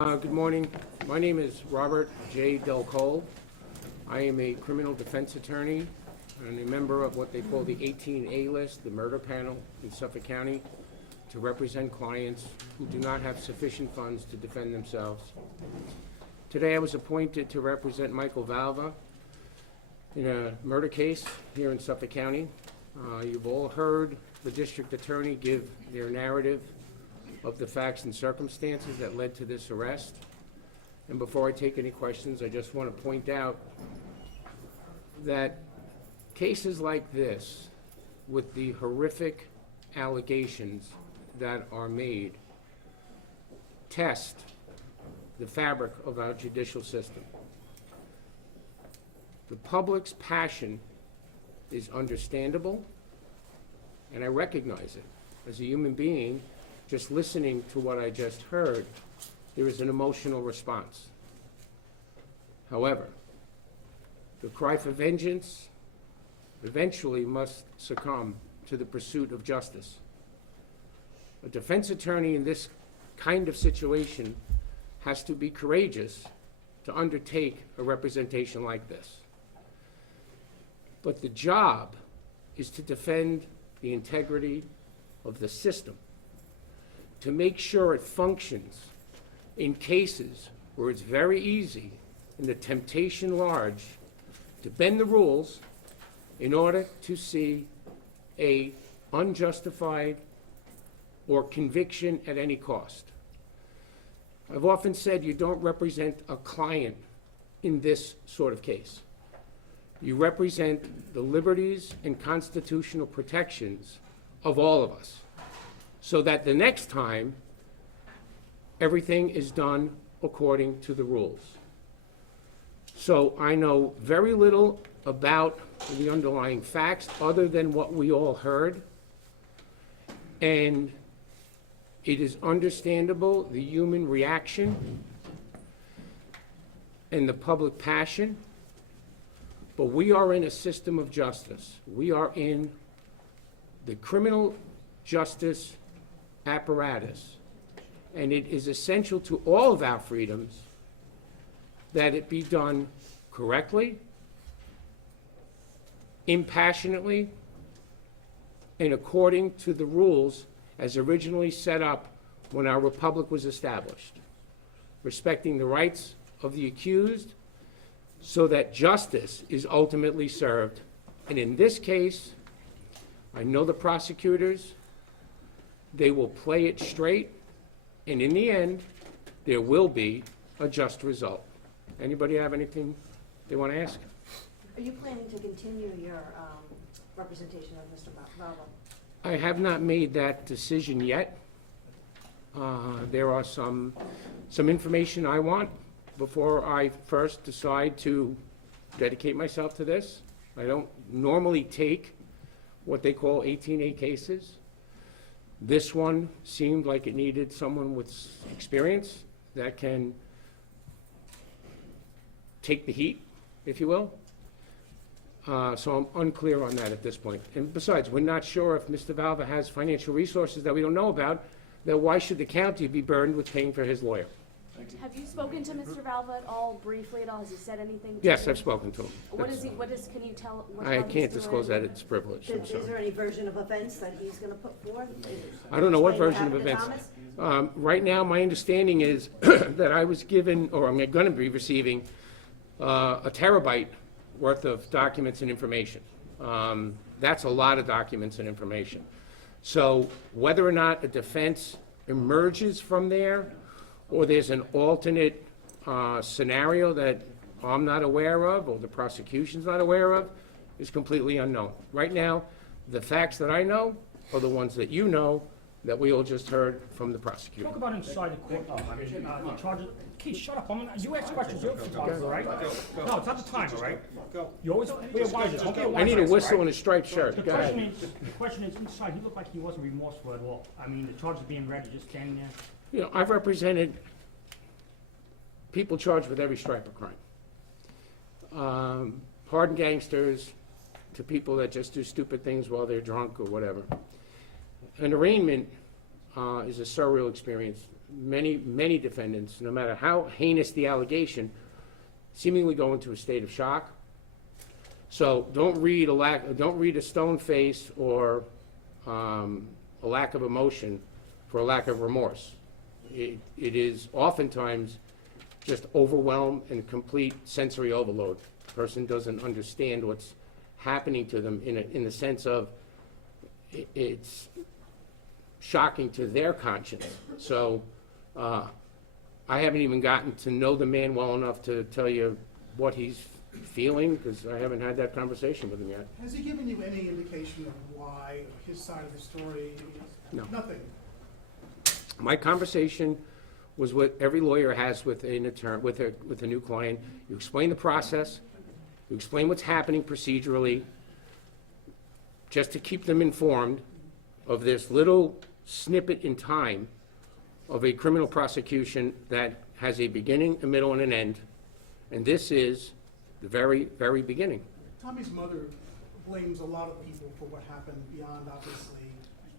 Good morning. My name is Robert J. Del Cole. I am a criminal defense attorney and a member of what they call the 18A list, the murder panel in Suffolk County, to represent clients who do not have sufficient funds to defend themselves. Today I was appointed to represent Michael Valva in a murder case here in Suffolk County. You've all heard the district attorney give their narrative of the facts and circumstances that led to this arrest. And before I take any questions, I just want to point out that cases like this, with the horrific allegations that are made, test the fabric of our judicial system. The public's passion is understandable, and I recognize it. As a human being, just listening to what I just heard, there is an emotional response. However, the cry for vengeance eventually must succumb to the pursuit of justice. A defense attorney in this kind of situation has to be courageous to undertake a representation like this. But the job is to defend the integrity of the system, to make sure it functions in cases where it's very easy and the temptation large to bend the rules in order to see a unjustified or conviction at any cost. I've often said you don't represent a client in this sort of case. You represent the liberties and constitutional protections of all of us, so that the next time, everything is done according to the rules. So I know very little about the underlying facts other than what we all heard. And it is understandable, the human reaction and the public passion, but we are in a system of justice. We are in the criminal justice apparatus, and it is essential to all of our freedoms that it be done correctly, impassionately, and according to the rules as originally set up when our republic was established, respecting the rights of the accused so that justice is ultimately served. And in this case, I know the prosecutors, they will play it straight, and in the end, there will be a just result. Anybody have anything they want to ask? Are you planning to continue your representation of Mr. Valva? I have not made that decision yet. There are some information I want before I first decide to dedicate myself to this. I don't normally take what they call 18A cases. This one seemed like it needed someone with experience that can take the heat, if you will. So I'm unclear on that at this point. And besides, we're not sure if Mr. Valva has financial resources that we don't know about, then why should the county be burdened with paying for his lawyer? Have you spoken to Mr. Valva at all, briefly at all? Has he said anything to Yes, you? I've spoken to him. Can you tell? I can't disclose that, it's privileged, I'm Is sorry. there any version of events that he's going to put forth? I don't know what Explain version of happened to events. Thomas? Right now, my understanding is that I was given, or I'm going to be receiving, a terabyte worth of documents and information. That's a lot of documents and information. So whether or not a defense emerges from there, or there's an alternate scenario that I'm not aware of, or the prosecution's not aware of, is completely unknown. Right now, the facts that I know are the ones that you know, that we all just heard from the prosecutor. Talk about inside the courtroom. I mean, the charges. Keith, shut up. You ask questions. You're a photographer, right? No, it's not the time, all right? You always be a wiser. Don't be a wiser. I need a whistle right? and a striped shirt. The Go question ahead. is, the question is, inside, he looked like he wasn't remorseful at all. I mean, the charges being read, just standing there. You know, I've represented people charged with every stripe of crime. Hardened gangsters to people that just do stupid things while they're drunk or whatever. An arraignment is a surreal experience many defendants, no matter how heinous the allegation, seemingly go into a state of shock. So don't read a stone face or a lack of emotion for a lack of remorse. It is oftentimes just overwhelm and complete sensory overload. The person doesn't understand what's happening to them in the sense of it's shocking to their conscience. So I haven't even gotten to know the man well enough to tell you what he's feeling, because I haven't had that conversation with him yet. Has he given you any indication of why, his side of the story? No. Nothing? My conversation was what every lawyer has with an attorney, with a new client. You explain the process, you explain what's happening procedurally, just to keep them informed of this little snippet in time of a criminal prosecution that has a beginning, a middle, and an end. And this is the very, very beginning. Tommy's mother blames a lot of people for what happened beyond, obviously,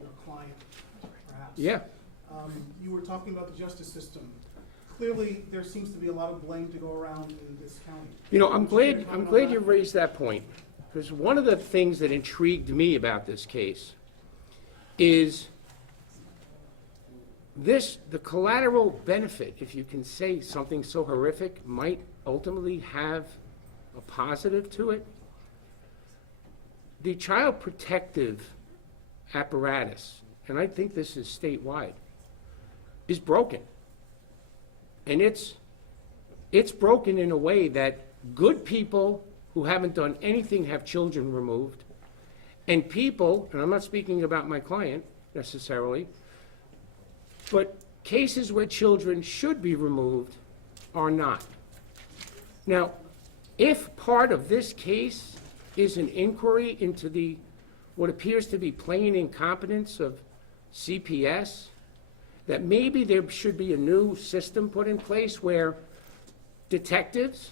your client, perhaps. Yeah. You were talking about the justice system. Clearly, there seems to be a lot of blame to go around in this county. You know, I'm glad you raised that point, because one of the things that intrigued me about this case is the collateral benefit, if you can say something so horrific, might ultimately have a positive to it. The child protective apparatus, and I think this is statewide, is broken. And it's broken in a way that good people who haven't done anything have children removed, and people, and I'm not speaking about my client necessarily, but cases where children should be removed are not. Now, if part of this case is an inquiry into what appears to be plain incompetence of CPS, that maybe there should be a new system put in place where detectives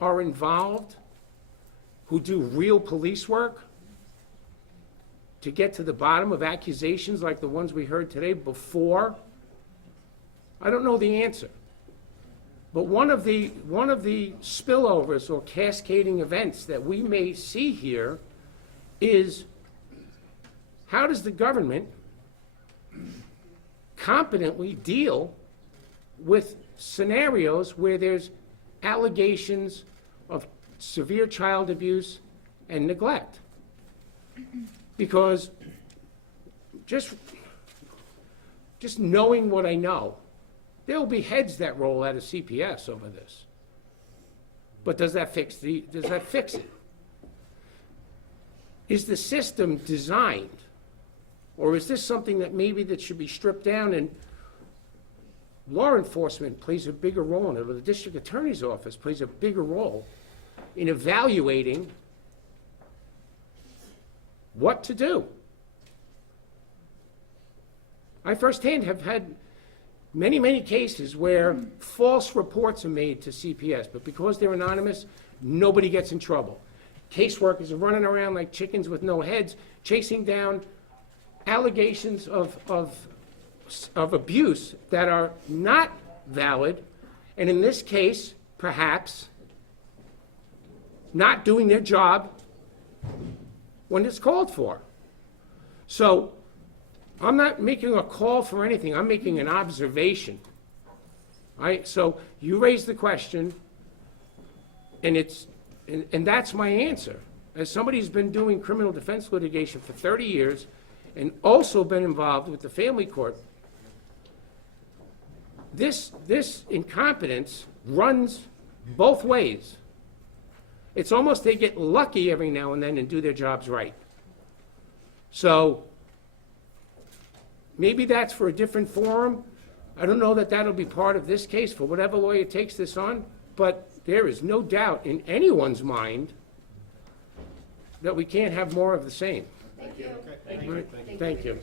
are involved who do real police work to get to the bottom of accusations like the ones we heard today before. I don't know the answer. But one of the spillovers or cascading events that we may see here is, how does the government competently deal with scenarios where there's allegations of severe child abuse and neglect? Because just knowing what I know, there will be heads that roll out of CPS over this. But does that fix it? Is the system designed, or is this something that maybe should be stripped down and law enforcement plays a bigger role in it, or the district attorney's office plays a bigger role in evaluating what to do? I firsthand have had many cases where false reports are made to CPS, but because they're anonymous, nobody gets in trouble. Caseworkers are running around like chickens with no heads, chasing down allegations of abuse that are not valid, and in this case, perhaps, not doing their job when it's called for. So, I'm not making a call for anything, I'm making an observation. So you raised the question, and that's my answer. As somebody who's been doing criminal defense litigation for 30 years and also been involved with the family court, this incompetence runs both ways. It's almost they get lucky every now and then and do their jobs right. So maybe that's for a different forum. I don't know that that'll be part of this case for whatever lawyer takes this on, but there is no doubt in anyone's mind that we can't have more of the same. Thank you. Thank you.